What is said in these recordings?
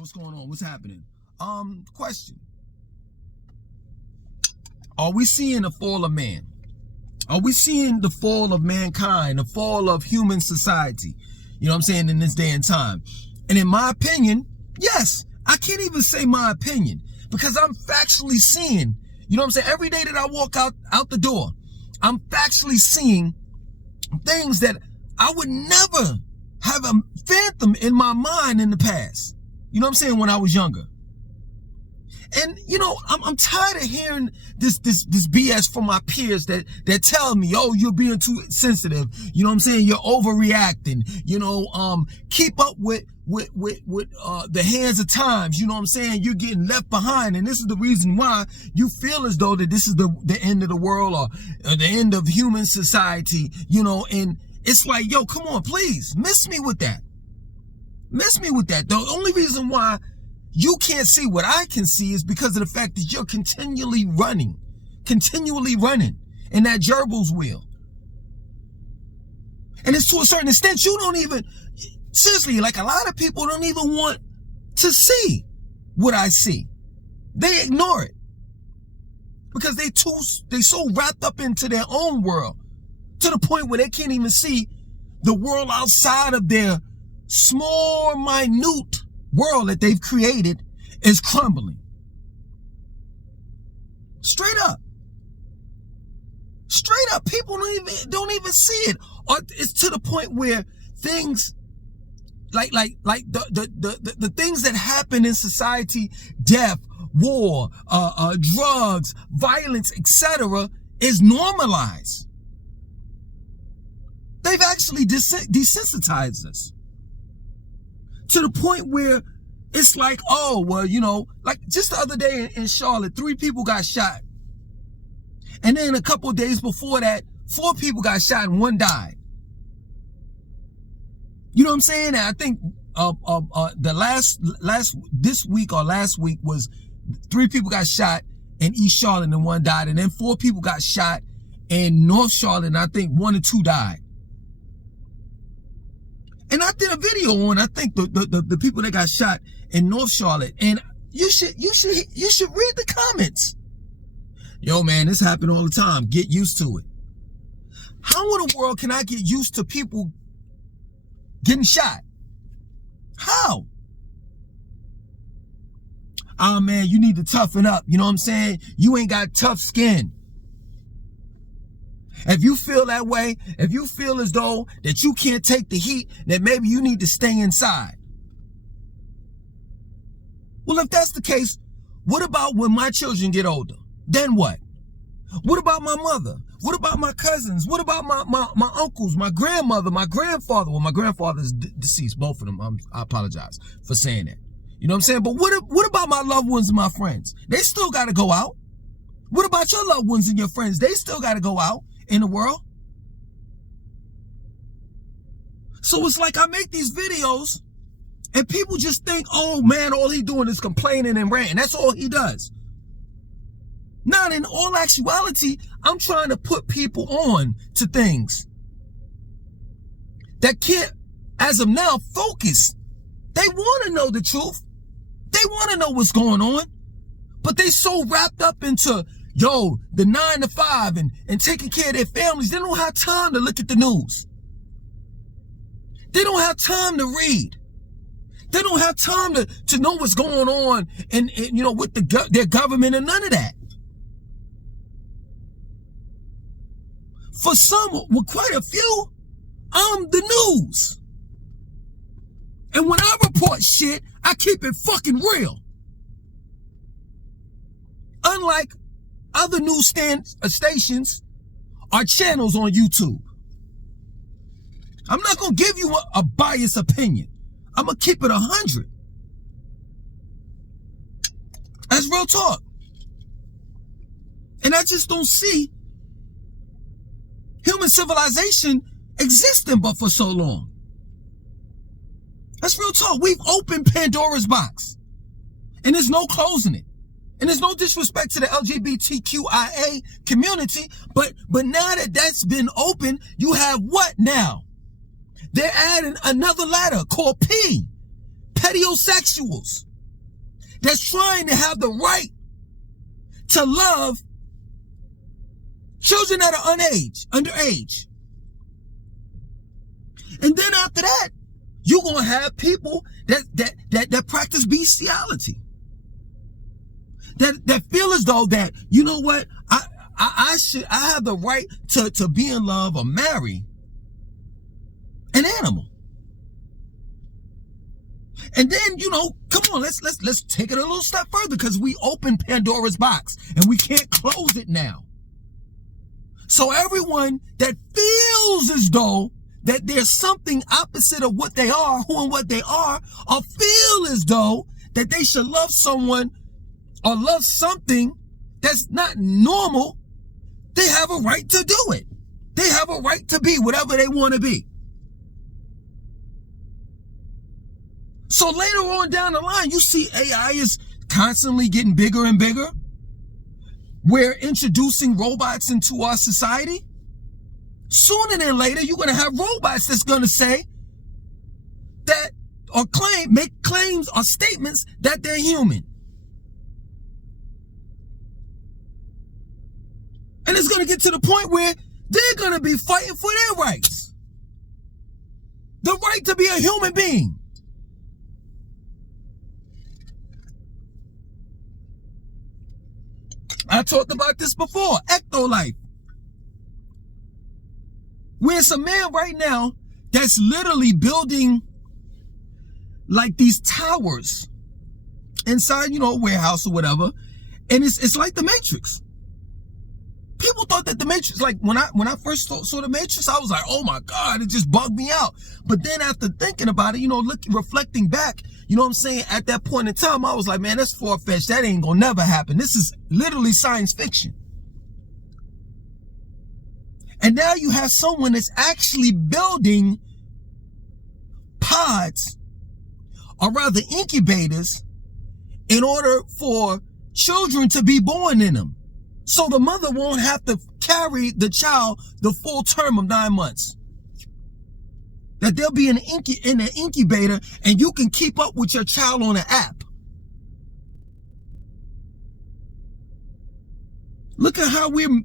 what's going on? What's happening? Question. Are we seeing the fall of man? Are we seeing the fall of mankind, the fall of human society? You know what I'm saying? In this day and time. And in my opinion, yes. I can't even say my opinion because I'm factually seeing, you know what I'm saying? Every day that I walk out the door, I'm factually seeing things that I would never have a phantom in my mind in the past. You know what I'm saying? When I was younger. And, you know, I'm tired of hearing this BS from my peers that tell me, oh, you're being too sensitive. You know what I'm saying? You're overreacting. You know, keep up with the hands of times. You know what I'm saying? You're getting left behind. And this is the reason why you feel as though that this is the end of the world or the end of human society, you know, and it's like, yo, come on, please miss me with that. Miss me with that. The only reason why you can't see what I can see is because of the fact that you're continually running in that gerbil's wheel. And it's to a certain extent, you don't even, seriously, like a lot of people don't even want to see what I see. They ignore it because they so wrapped up into their own world to the point where they can't even see the world outside of their small, minute world that they've created is crumbling. Straight up. People don't even see it. Or it's to the point where things like the things that happen in society, death, war, drugs, violence, etc., is normalized. They've actually desensitized us. To the point where it's like, oh, well, you know, like just the other day in Charlotte, 3 people got shot. And then a couple of days before that, 4 people got shot and 1 died. You know what I'm saying? And I think this week or last week was 3 people got shot in East Charlotte and 1 died. And then 4 people got shot in North Charlotte and I think 1 or 2 died. And I did a video on, I think the people that got shot in North Charlotte, and you should read the comments. Yo, man, this happen all the time. Get used to it. How in the world can I get used to people getting shot? How? Oh, man, you need to toughen up. You know what I'm saying? You ain't got tough skin. If you feel that way, if you feel as though that you can't take the heat, then maybe you need to stay inside. Well, if that's the case, what about when my children get older? Then what? What about my mother? What about my cousins? What about my uncles, my grandmother, my grandfather? Well, my grandfather's deceased, both of them. I apologize for saying that. You know what I'm saying? But what about my loved ones and my friends? They still got to go out. What about your loved ones and your friends? They still got to go out in the world. So it's like I make these videos and people just think, oh man, all he doing is complaining and ranting. That's all he does. Not in all actuality, I'm trying to put people on to things that can't, as of now, focus. They want to know the truth. They want to know what's going on. But they so wrapped up into, yo, the 9 to 5 and taking care of their families. They don't have time to look at the news. They don't have time to read. They don't have time to know what's going on and you know, with their government and none of that. For some, well, quite a few, I'm the news. And when I report shit, I keep it fucking real. Unlike other news stations or channels on YouTube. I'm not going to give you a biased opinion. I'm going to keep it 100. That's real talk. And I just don't see human civilization existing but for so long. That's real talk. We've opened Pandora's box. And there's no closing it. And there's no disrespect to the LGBTQIA community, but now that that's been opened, you have what now? They're adding another ladder called P, pedosexuals. that's trying to have the right to love children that are underage. And then after that, you're going to have people that practice bestiality. That feel as though that, you know what, I have the right to be in love or marry an animal. And then, you know, come on, let's take it a little step further, because we opened Pandora's box and we can't close it now. So everyone that feels as though that there's something opposite of what they are, who and what they are, or feel as though that they should love someone or love something that's not normal, they have a right to do it. They have a right to be whatever they want to be. So later on down the line, you see AI is constantly getting bigger and bigger. We're introducing robots into our society. Sooner than later, you're going to have robots that's going to say that, or make claims or statements that they're human. And it's going to get to the point where they're going to be fighting for their rights. The right to be a human being. I talked about this before, ecto-life. Where's a man right now that's literally building like these towers inside, you know, a warehouse or whatever. And it's like the Matrix. People thought that the Matrix, like when I first saw the Matrix, I was like, oh my God, it just bugged me out. But then after thinking about it, you know, reflecting back, you know what I'm saying? At that point in time, I was like, man, that's far-fetched. That ain't gonna never happen. This is literally science fiction. And now you have someone that's actually building pods, or rather incubators, in order for children to be born in them. So the mother won't have to carry the child the full term of 9 months. That they'll be in an incubator and you can keep up with your child on an app. Look at how we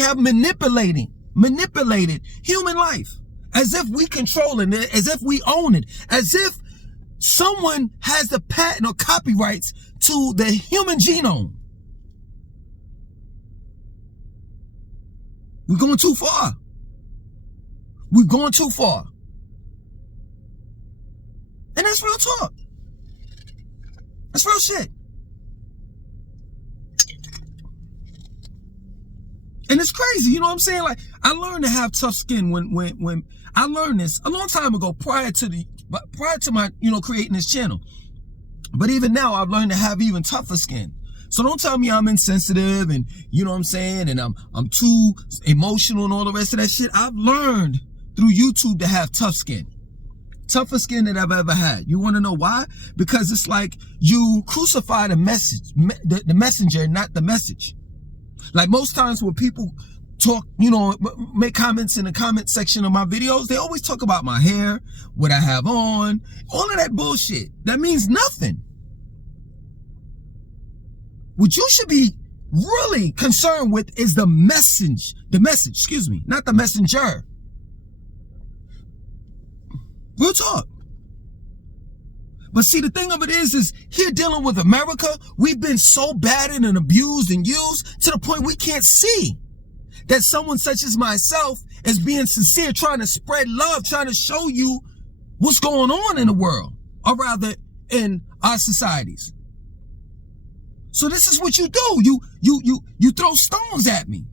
have manipulated human life, as if we controlling it, as if we own it, as if someone has the patent or copyrights to the human genome. We're going too far. We're going too far. And that's real talk. That's real shit. And it's crazy, you know what I'm saying? Like, I learned to have tough skin when I learned this a long time ago, prior to my, you know, creating this channel. But even now, I've learned to have even tougher skin. So don't tell me I'm insensitive and, you know what I'm saying, and I'm too emotional and all the rest of that shit. I've learned through YouTube to have tough skin. Tougher skin than I've ever had. You want to know why? Because it's like you crucify the message, the messenger, not the message. Like most times when people talk, you know, make comments in the comment section of my videos, they always talk about my hair, what I have on, all of that bullshit. That means nothing. What you should be really concerned with is the message, excuse me, not the messenger. Real talk. But see, the thing of it is here dealing with America, we've been so battered and abused and used to the point we can't see that someone such as myself is being sincere, trying to spread love, trying to show you what's going on in the world, or rather in our societies. So this is what you do. You throw stones at me,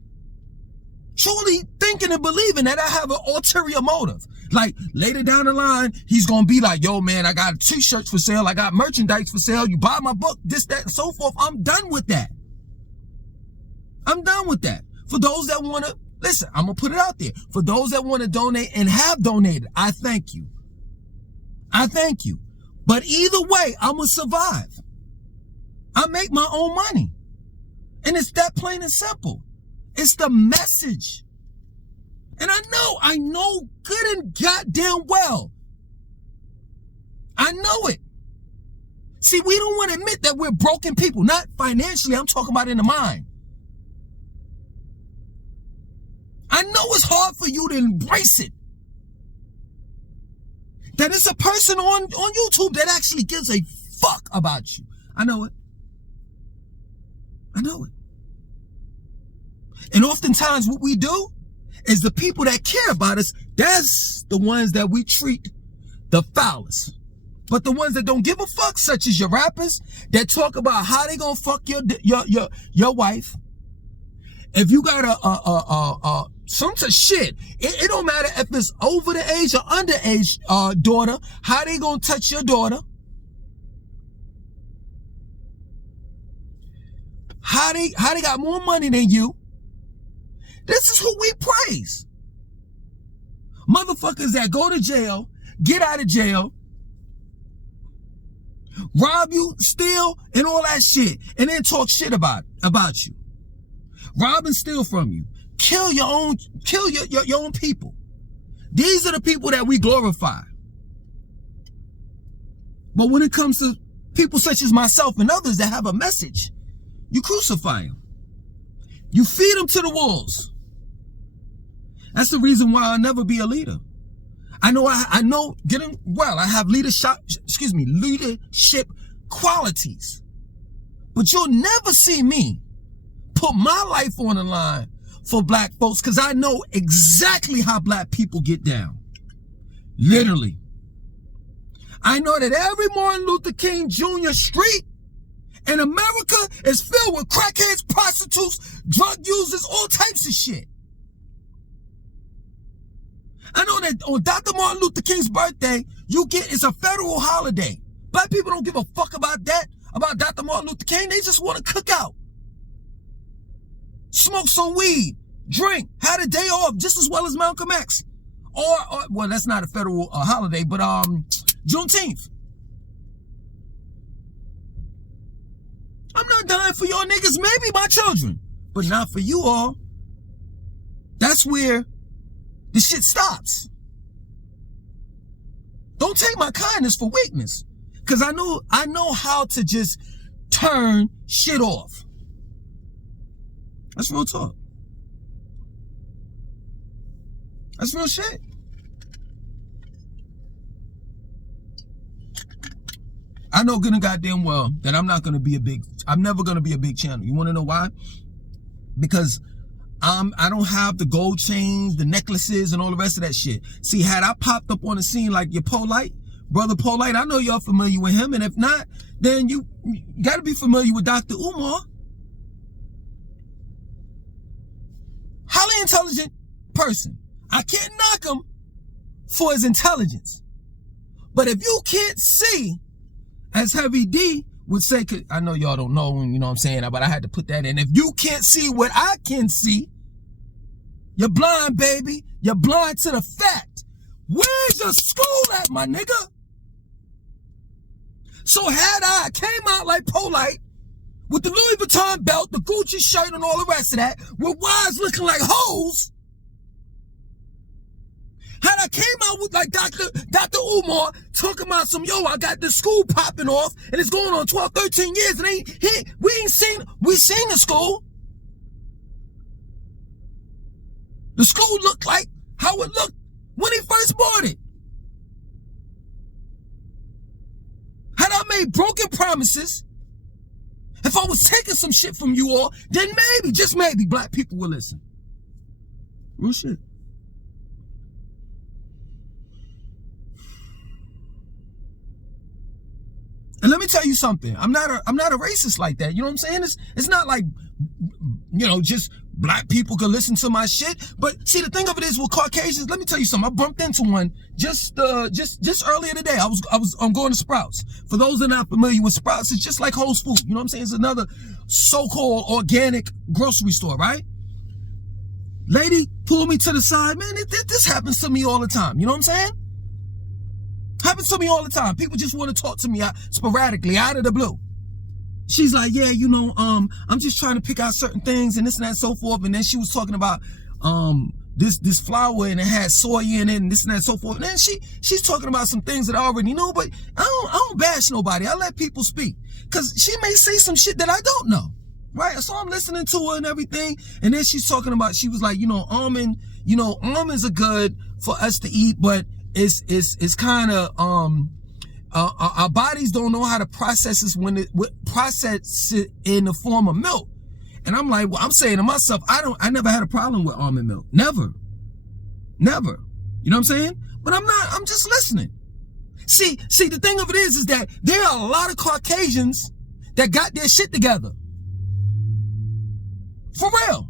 truly thinking and believing that I have an ulterior motive. Like later down the line, he's going to be like, yo, man, I got t-shirts for sale. I got merchandise for sale. You buy my book, this, that, and so forth. I'm done with that. I'm done with that. For those that want to, listen, I'm going to put it out there. For those that want to donate and have donated, I thank you. I thank you. But either way, I'm going to survive. I make my own money. And it's that plain and simple. It's the message. And I know good and goddamn well. I know it. See, we don't want to admit that we're broken people. Not financially, I'm talking about in the mind. I know it's hard for you to embrace it. That it's a person on YouTube that actually gives a fuck about you. I know it. I know it. And oftentimes what we do is the people that care about us, that's the ones that we treat the foulest. But the ones that don't give a fuck, such as your rappers, that talk about how they gonna fuck your wife. If you got some shit, it don't matter if it's over the age or underage daughter, how they gonna touch your daughter. How they got more money than you. This is who we praise. Motherfuckers that go to jail, get out of jail, rob you, steal, and all that shit, and then talk shit about you. Rob and steal from you. Kill your own people. These are the people that we glorify. But when it comes to people such as myself and others that have a message, you crucify them. You feed them to the wolves. That's the reason why I'll never be a leader. I know getting well, I have leadership qualities. But you'll never see me put my life on the line for black folks, because I know exactly how black people get down. Literally. I know that every Martin Luther King Jr. street in America is filled with crackheads, prostitutes, drug users, all types of shit. I know that on Dr. Martin Luther King's birthday, it's a federal holiday. Black people don't give a fuck about that, about Dr. Martin Luther King. They just want to cook out. Smoke some weed, drink, had a day off just as well as Malcolm X. Or well, that's not a federal holiday, but Juneteenth. I'm not dying for your niggas, maybe my children, but not for you all. That's where the shit stops. Don't take my kindness for weakness, because I know how to just turn shit off. That's real talk. That's real shit. I know good and goddamn well that I'm never gonna be a big channel. You wanna know why? Because I don't have the gold chains, the necklaces, and all the rest of that shit. See, had I popped up on the scene like your Polite, brother Polite, I know y'all familiar with him, and if not, then you gotta be familiar with Dr. Umar. Highly intelligent person. I can't knock him for his intelligence. But if you can't see, as Heavy D would say, 'cause I know y'all don't know, you know what I'm saying, but I had to put that in. If you can't see what I can see, you're blind, baby. You're blind to the fact. Where's your school at, my nigga? So had I came out like Polite, with the Louis Vuitton belt, the Gucci shirt, and all the rest of that, with wives looking like hoes, had I came out with like Dr. Umar talking about some, yo, I got this school popping off and it's going on 12, 13 years and we seen the school. The school looked like how it looked when he first bought it. Had I made broken promises, if I was taking some shit from you all, then maybe, just maybe, black people will listen. Real shit. And let me tell you something. I'm not a racist like that. You know what I'm saying? It's not like, you know, just black people can listen to my shit. But see, the thing of it is with Caucasians, let me tell you something. I bumped into one just earlier today. I'm going to Sprouts. For those that are not familiar with Sprouts, it's just like Whole Foods. You know what I'm saying? It's another so-called organic grocery store, right? Lady pulled me to the side. Man, this happens to me all the time. You know what I'm saying? Happens to me all the time. People just want to talk to me sporadically, out of the blue. She's like, yeah, you know, I'm just trying to pick out certain things and this and that and so forth. And then she was talking about, this flour and it had soy in it and this and that and so forth. And then she's talking about some things that I already know, but I don't bash nobody. I let people speak. Cause she may say some shit that I don't know. Right? So I'm listening to her and everything. And then she's talking about, she was like, almonds are good for us to eat, but it's kind of, our bodies don't know how to process this process it in the form of milk. And I'm like, well, I'm saying to myself, I never had a problem with almond milk. Never. You know what I'm saying? But I'm just listening. See, the thing of it is that there are a lot of Caucasians that got their shit together. For real.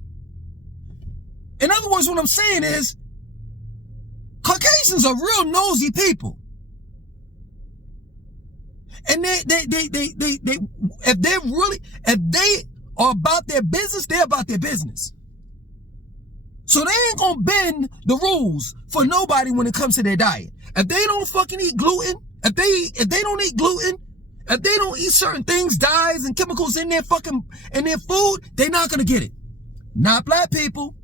In other words, what I'm saying is, Caucasians are real nosy people. And if they are about their business, they're about their business. So they ain't gonna bend the rules for nobody when it comes to their diet. If they don't fucking eat gluten, if they don't eat gluten, if they don't eat certain things, dyes and chemicals in their food, they're not gonna get it. Not black people.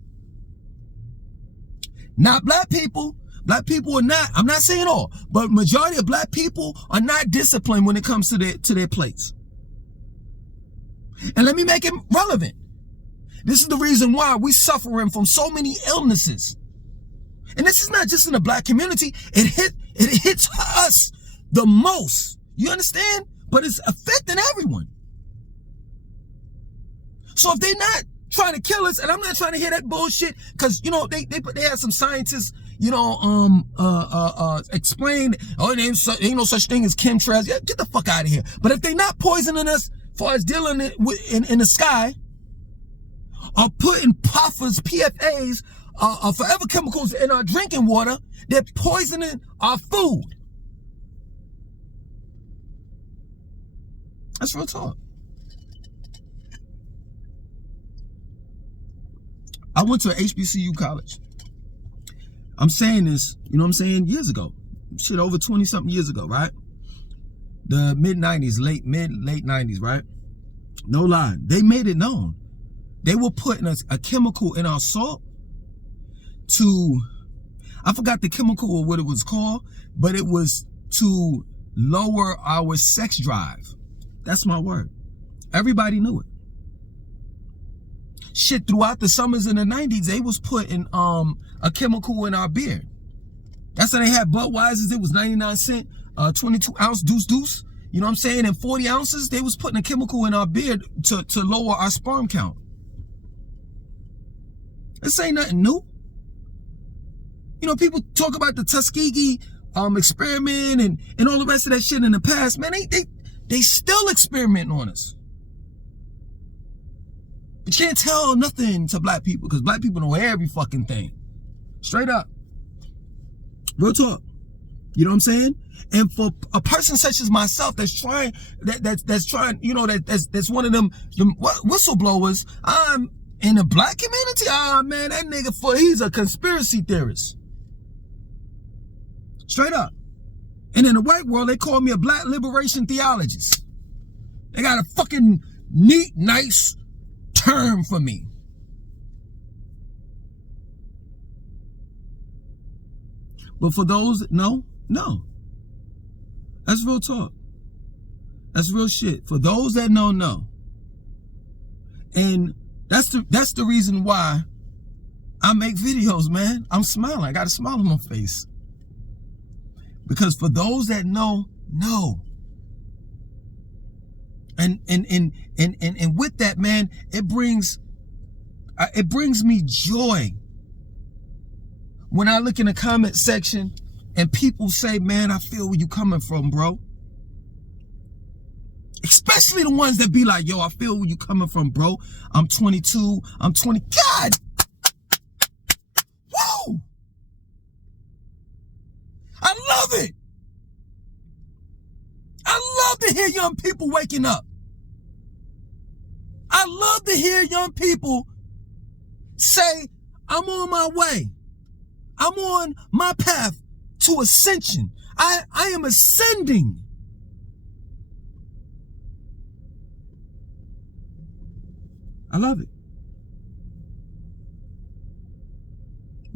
Not black people. Black people are not, I'm not saying all, but majority of black people are not disciplined when it comes to their plates. And let me make it relevant. This is the reason why we're suffering from so many illnesses. And this is not just in the black community. It hits us the most. You understand? But it's affecting everyone. So if they're not trying to kill us, and I'm not trying to hear that bullshit, because they had some scientists explain, oh, there ain't no such thing as chemtrails. Yeah, get the fuck out of here. But if they're not poisoning us for us dealing in the sky, or putting PFAs, forever chemicals in our drinking water, they're poisoning our food. That's real talk. I went to an HBCU college. I'm saying this, years ago. Shit, over 20-something years ago, right? The mid-90s, late 90s, right? No lie. They made it known. They were putting a chemical in our salt to, I forgot the chemical or what it was called, but it was to lower our sex drive. That's my word. Everybody knew it. Shit, throughout the summers in the 90s, they was putting a chemical in our beer. That's how they had Budweiser's. It was 99 cent, 22 ounce deuce. You know what I'm saying? And 40 ounces, they was putting a chemical in our beer to lower our sperm count. This ain't nothing new. People talk about the Tuskegee experiment and all the rest of that shit in the past. Man, they still experimenting on us. You can't tell nothing to black people because black people know every fucking thing. Straight up. Real talk. You know what I'm saying? And for a person such as myself that's trying, that's one of them whistleblowers, I'm in the black community, man, that nigga, he's a conspiracy theorist. Straight up. And in the white world, they call me a black liberation theologist. They got a fucking neat, nice term for me. But for those that know, no. That's real talk. That's real shit. For those that know, no. And that's the reason why I make videos, man. I'm smiling. I got a smile on my face. Because for those that know, no. And with that, man, it brings me joy when I look in the comment section and people say, man, I feel where you coming from, bro. Especially the ones that be like, yo, I feel where you coming from, bro. I'm 22. I'm 20. God! Whoa! I love it. I love to hear young people waking up. I love to hear young people say, I'm on my way. I'm on my path to ascension. I am ascending. I love it.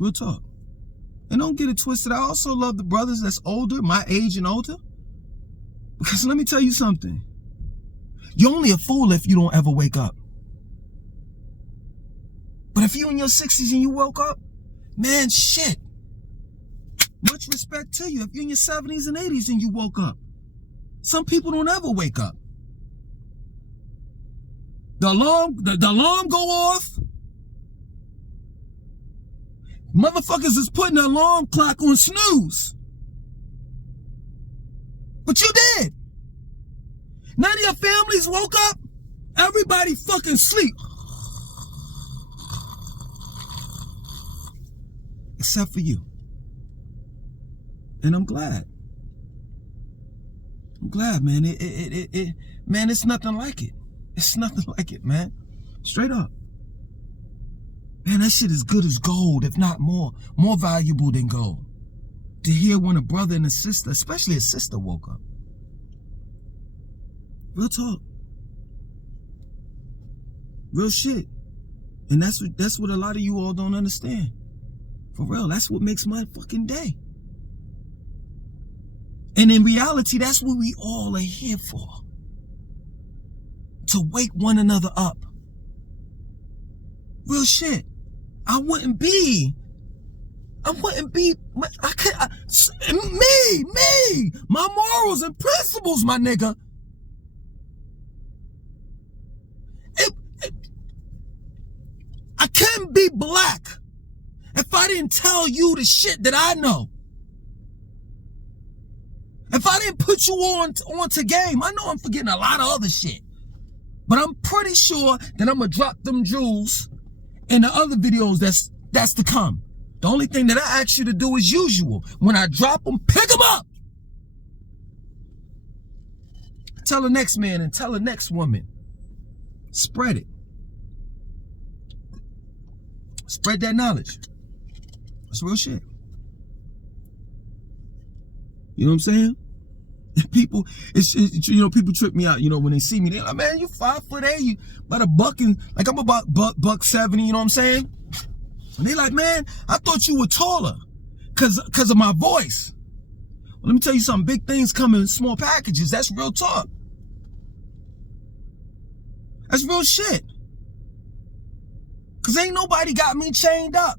Real talk. And don't get it twisted. I also love the brothers that's older, my age and older. Because let me tell you something. You're only a fool if you don't ever wake up. But if you in your 60s and you woke up, man, shit. Much respect to you. If you're in your 70s and 80s and you woke up. Some people don't ever wake up. The alarm go off. Motherfuckers is putting the alarm clock on snooze. But you did. None of your families woke up. Everybody fucking sleep. Except for you. And I'm glad. I'm glad, man. Man, it's nothing like it. It's nothing like it, man. Straight up. Man, that shit is good as gold, if not more valuable than gold. To hear when a brother and a sister, especially a sister, woke up. Real talk. Real shit. And that's what a lot of you all don't understand. For real, that's what makes my fucking day. And in reality, that's what we all are here for. To wake one another up. Real shit. Me, my morals and principles, my nigga. I couldn't be black if I didn't tell you the shit that I know. If I didn't put you onto game, I know I'm forgetting a lot of other shit. But I'm pretty sure that I'm gonna drop them jewels in the other videos that's to come. The only thing that I ask you to do as usual, when I drop them, pick them up. Tell the next man and tell the next woman. Spread it. Spread that knowledge. That's real shit. You know what I'm saying? People, people trip me out, when they see me, they're like, man, you 5'8", you about a buck and, like, I'm about buck 70, you know what I'm saying? And they like, man, I thought you were taller cause of my voice. Well, let me tell you something, big things come in small packages. That's real talk. That's real shit. Cause ain't nobody got me chained up.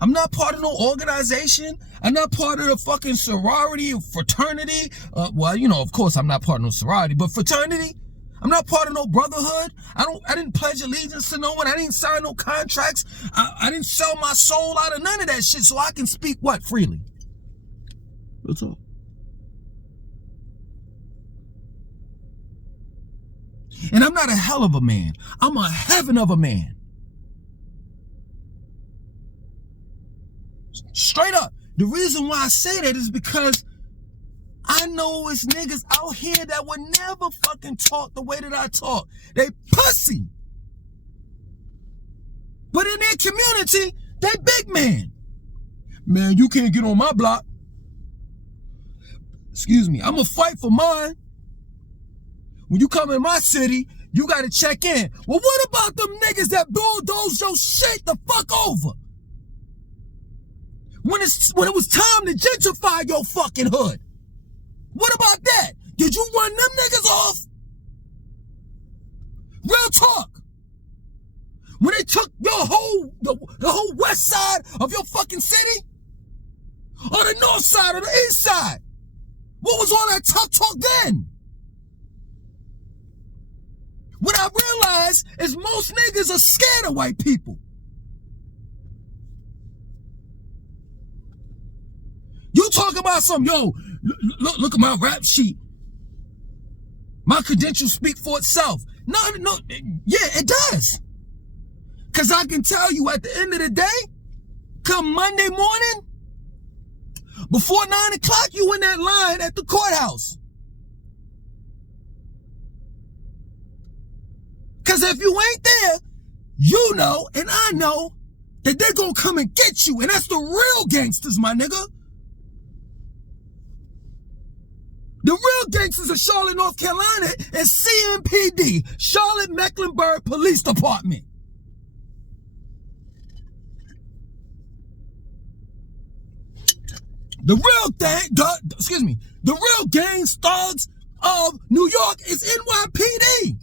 I'm not part of no organization. I'm not part of the fucking sorority or fraternity. Of course I'm not part of no sorority, but fraternity. I'm not part of no brotherhood. I didn't pledge allegiance to no one. I didn't sign no contracts. I didn't sell my soul out of none of that shit so I can speak freely. Real talk. And I'm not a hell of a man. I'm a heaven of a man. Straight up. The reason why I say that is because I know it's niggas out here that would never fucking talk the way that I talk. They pussy. But in their community, they big man. Man, you can't get on my block. Excuse me. I'm gonna fight for mine. When you come in my city, you gotta check in. Well, what about them niggas that bulldoze your shit the fuck over? When it was time to gentrify your fucking hood. What about that? Did you run them niggas off? Real talk. When they took your the whole west side of your fucking city? Or the north side or the east side? What was all that tough talk then? What I realized is most niggas are scared of white people. You talk about look at my rap sheet. My credentials speak for itself. No, yeah, it does. Cause I can tell you at the end of the day, come Monday morning, before 9 o'clock, you in that line at the courthouse. Cause if you ain't there, you know, and I know, that they're gonna come and get you. And that's the real gangsters, my nigga. The real gangsters of Charlotte, North Carolina is CMPD, Charlotte Mecklenburg Police Department. The real gangs, thugs of New York is NYPD.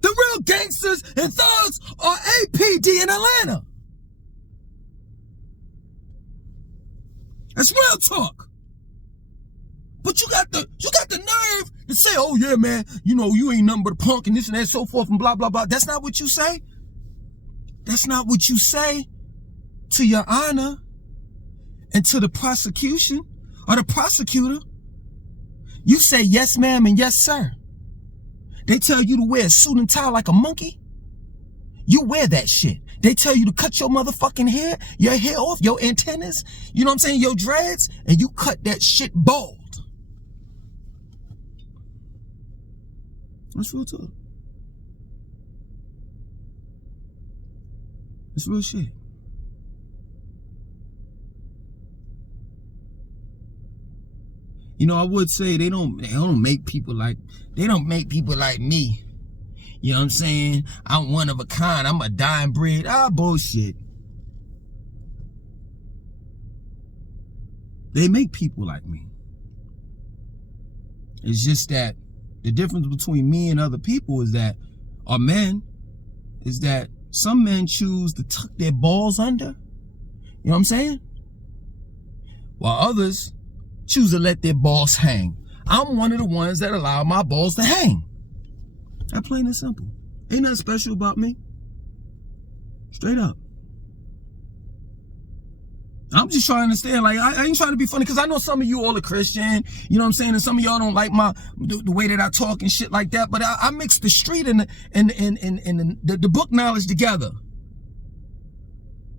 The real gangsters and thugs are APD in Atlanta. That's real talk. But you got the nerve to say, oh yeah, man, you know, you ain't nothing but a punk and this and that, so forth and blah, blah, blah. That's not what you say. That's not what you say to your honor and to the prosecution or the prosecutor. You say yes, ma'am, and yes, sir. They tell you to wear a suit and tie like a monkey. You wear that shit. They tell you to cut your motherfucking hair, your hair off, your antennas, you know what I'm saying, your dreads, and you cut that shit bald. That's real talk. It's real shit. You know, I would say they don't make people like me. You know what I'm saying? I'm one of a kind. I'm a dying breed. Bullshit. They make people like me. It's just that the difference between me and other people is that, or men, is that some men choose to tuck their balls under. You know what I'm saying? While others choose to let their balls hang. I'm one of the ones that allow my balls to hang. That plain and simple. Ain't nothing special about me. Straight up. I'm just trying to understand, like, I ain't trying to be funny, because I know some of you all are Christian, you know what I'm saying, and some of y'all don't like the way that I talk and shit like that, but I mix the street and the book knowledge together.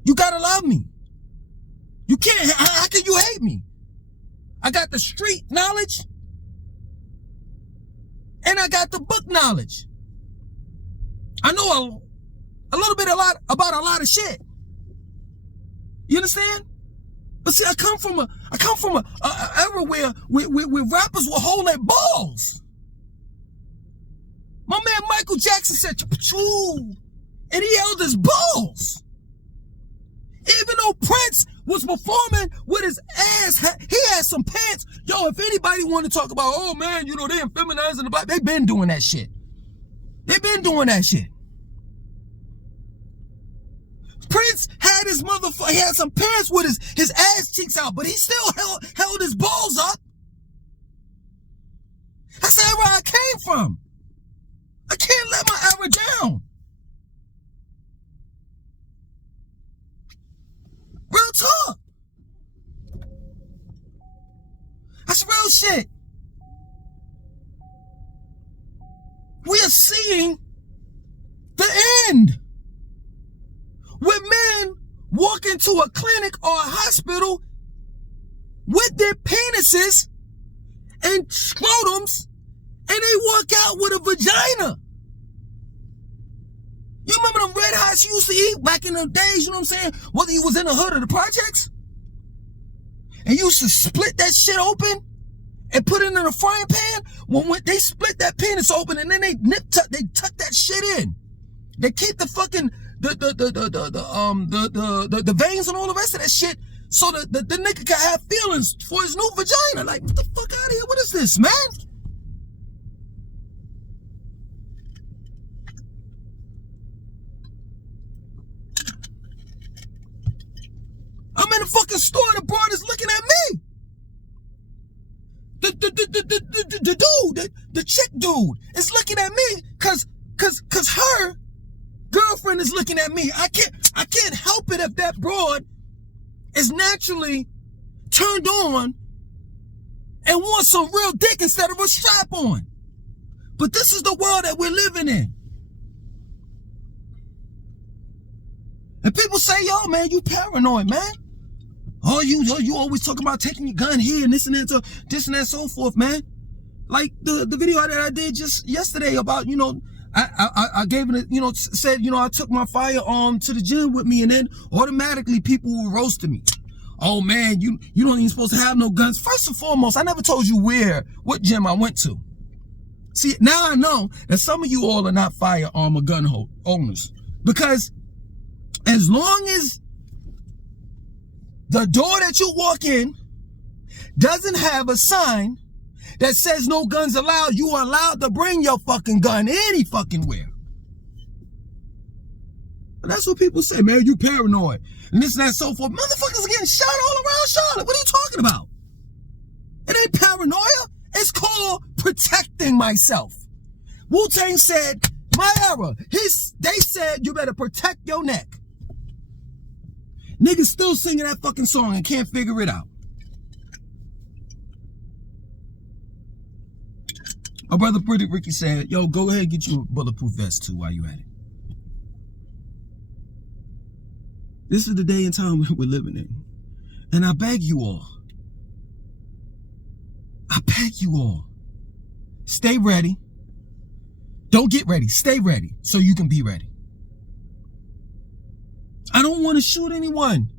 You gotta love me. You can't, how can you hate me? I got the street knowledge, and I got the book knowledge. I know a lot about a lot of shit. You understand? But see, I come from a era where rappers will hold their balls. My man Michael Jackson said, "Choo," and he held his balls. Even though Prince was performing with his ass, he had some pants. Yo, if anybody want to talk about, oh man, you know, they feminizing the black, they been doing that shit. They been doing that shit. Prince had his he had some pants with his ass cheeks out, but he still held his balls up. That's the era I came from. I can't let my era down. Real talk. That's real shit. We are seeing the end. When men walk into a clinic or a hospital with their penises and scrotums, and they walk out with a vagina. You remember them red hots you used to eat back in the days, you know what I'm saying? Whether you was in the hood or the projects? And you used to split that shit open and put it in a frying pan. When they split that penis open and then they tuck that shit in. They keep the fucking the veins and all the rest of that shit so that the nigga can have feelings for his new vagina. Like, what the fuck out of here? What is this, man? I'm in the fucking store and the broad is looking at me. The dude, the chick dude is looking at me cause her girlfriend is looking at me. I can't help it if that broad is naturally turned on and wants some real dick instead of a strap on. But this is the world that we're living in. And people say, yo, man, you paranoid, man. Oh, you always talking about taking your gun here and this and that, so forth, man. Like the video that I did just yesterday about, you know, I gave it, you know, said, you know, I took my firearm to the gym with me, and then automatically people were roasting me. Oh man, you don't even supposed to have no guns. First and foremost, I never told you what gym I went to. See, now I know that some of you all are not firearm or gun owners, because as long as The door that you walk in doesn't have a sign that says no guns allowed. You are allowed to bring your fucking gun any fucking where. And that's what people say, man, you paranoid. And this and that, so forth. Motherfuckers are getting shot all around Charlotte. What are you talking about? It ain't paranoia. It's called protecting myself. Wu-Tang said, my era. They said you better protect your neck. Niggas still singing that fucking song and can't figure it out. My brother Pretty Ricky said, yo, go ahead and get you a bulletproof vest too while you at it. This is the day and time we're living in. And I beg you all, stay ready. Don't get ready, stay ready so you can be ready. I don't want to shoot anyone.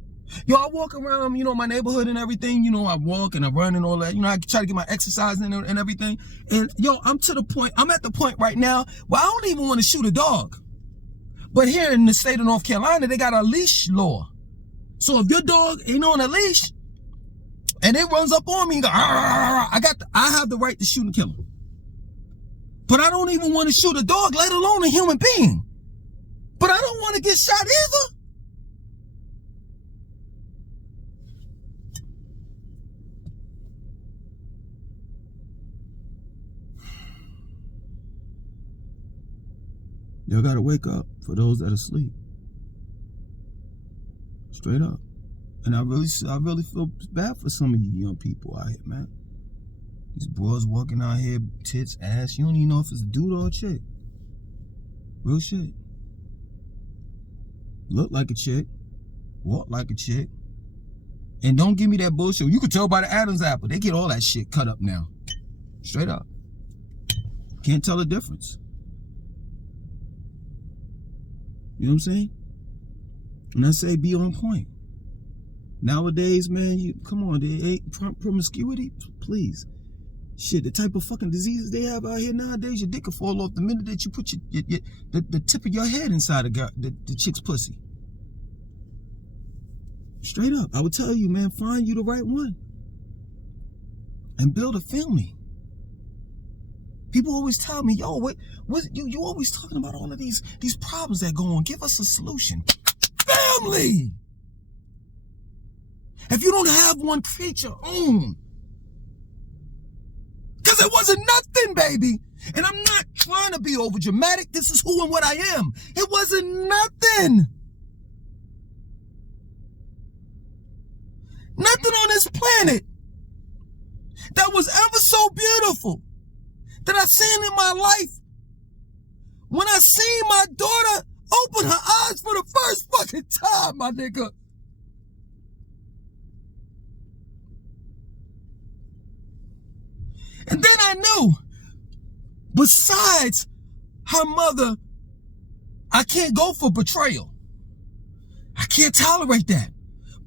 Yo, I walk around, my neighborhood and everything. I walk and I run and all that. I try to get my exercise in and everything. And yo, I'm at the point right now where I don't even want to shoot a dog. But here in the state of North Carolina, they got a leash law. So if your dog ain't on a leash and it runs up on me and go, I have the right to shoot and kill him. But I don't even want to shoot a dog, let alone a human being. But I don't want to get shot either. Y'all gotta wake up for those that are asleep. Straight up. And I really feel bad for some of you young people out here, man. These boys walking out here, tits, ass. You don't even know if it's a dude or a chick. Real shit. Look like a chick. Walk like a chick. And don't give me that bullshit. You can tell by the Adam's apple. They get all that shit cut up now. Straight up. Can't tell the difference. You know what I'm saying? And I say be on point. Nowadays, man, come on, promiscuity, please. Shit, the type of fucking diseases they have out here nowadays, your dick will fall off the minute that you put the tip of your head inside the chick's pussy. Straight up, I would tell you, man, find you the right one. And build a family. People always tell me, yo, what you always talking about all of these problems that go on. Give us a solution. Family! If you don't have one, create your own. Because it wasn't nothing, baby. And I'm not trying to be over dramatic. This is who and what I am. It wasn't nothing. Nothing on this planet that was ever so beautiful that I seen in my life. When I seen my daughter open her eyes for the first fucking time, my nigga. And then I knew, besides her mother, I can't go for betrayal. I can't tolerate that.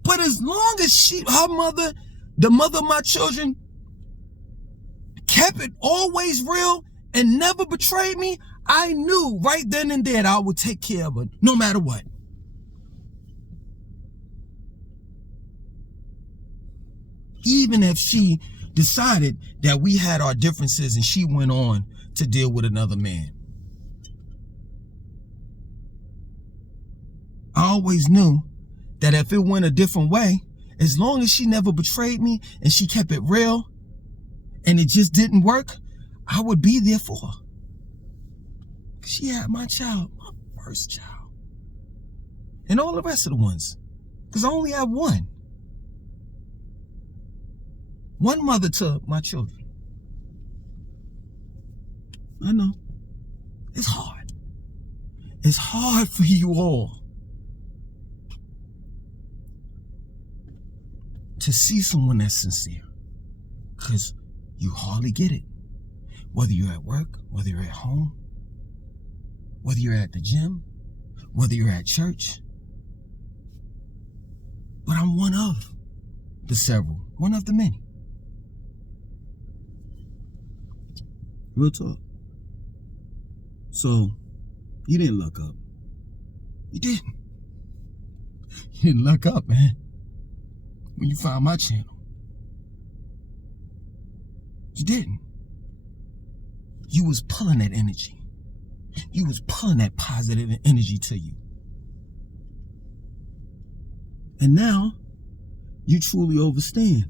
But as long as her mother, the mother of my children, kept it always real and never betrayed me, I knew right then and there that I would take care of her, no matter what. Even if she decided that we had our differences and she went on to deal with another man. I always knew that if it went a different way, as long as she never betrayed me and she kept it real and it just didn't work, I would be there for her. She had my child, my first child. And all the rest of the ones. Because I only have one. One mother to my children. I know. It's hard. It's hard for you all to see someone that's sincere. Because you hardly get it. Whether you're at work, whether you're at home, whether you're at the gym, whether you're at church. But I'm one of the several, one of the many. Real talk. So, you didn't luck up. You didn't. You didn't luck up, man. when you found my channel. You didn't. You was pulling that energy. You was pulling that positive energy to you. And now, you truly overstand.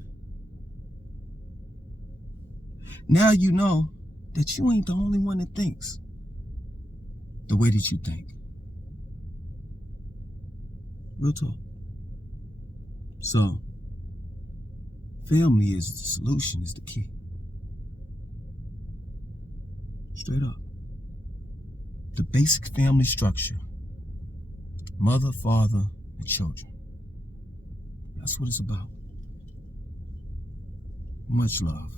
Now you know that you ain't the only one that thinks the way that you think. Real talk. So, family is the solution, is the key. Straight up. The basic family structure. Mother, father, and children. That's what it's about. Much love.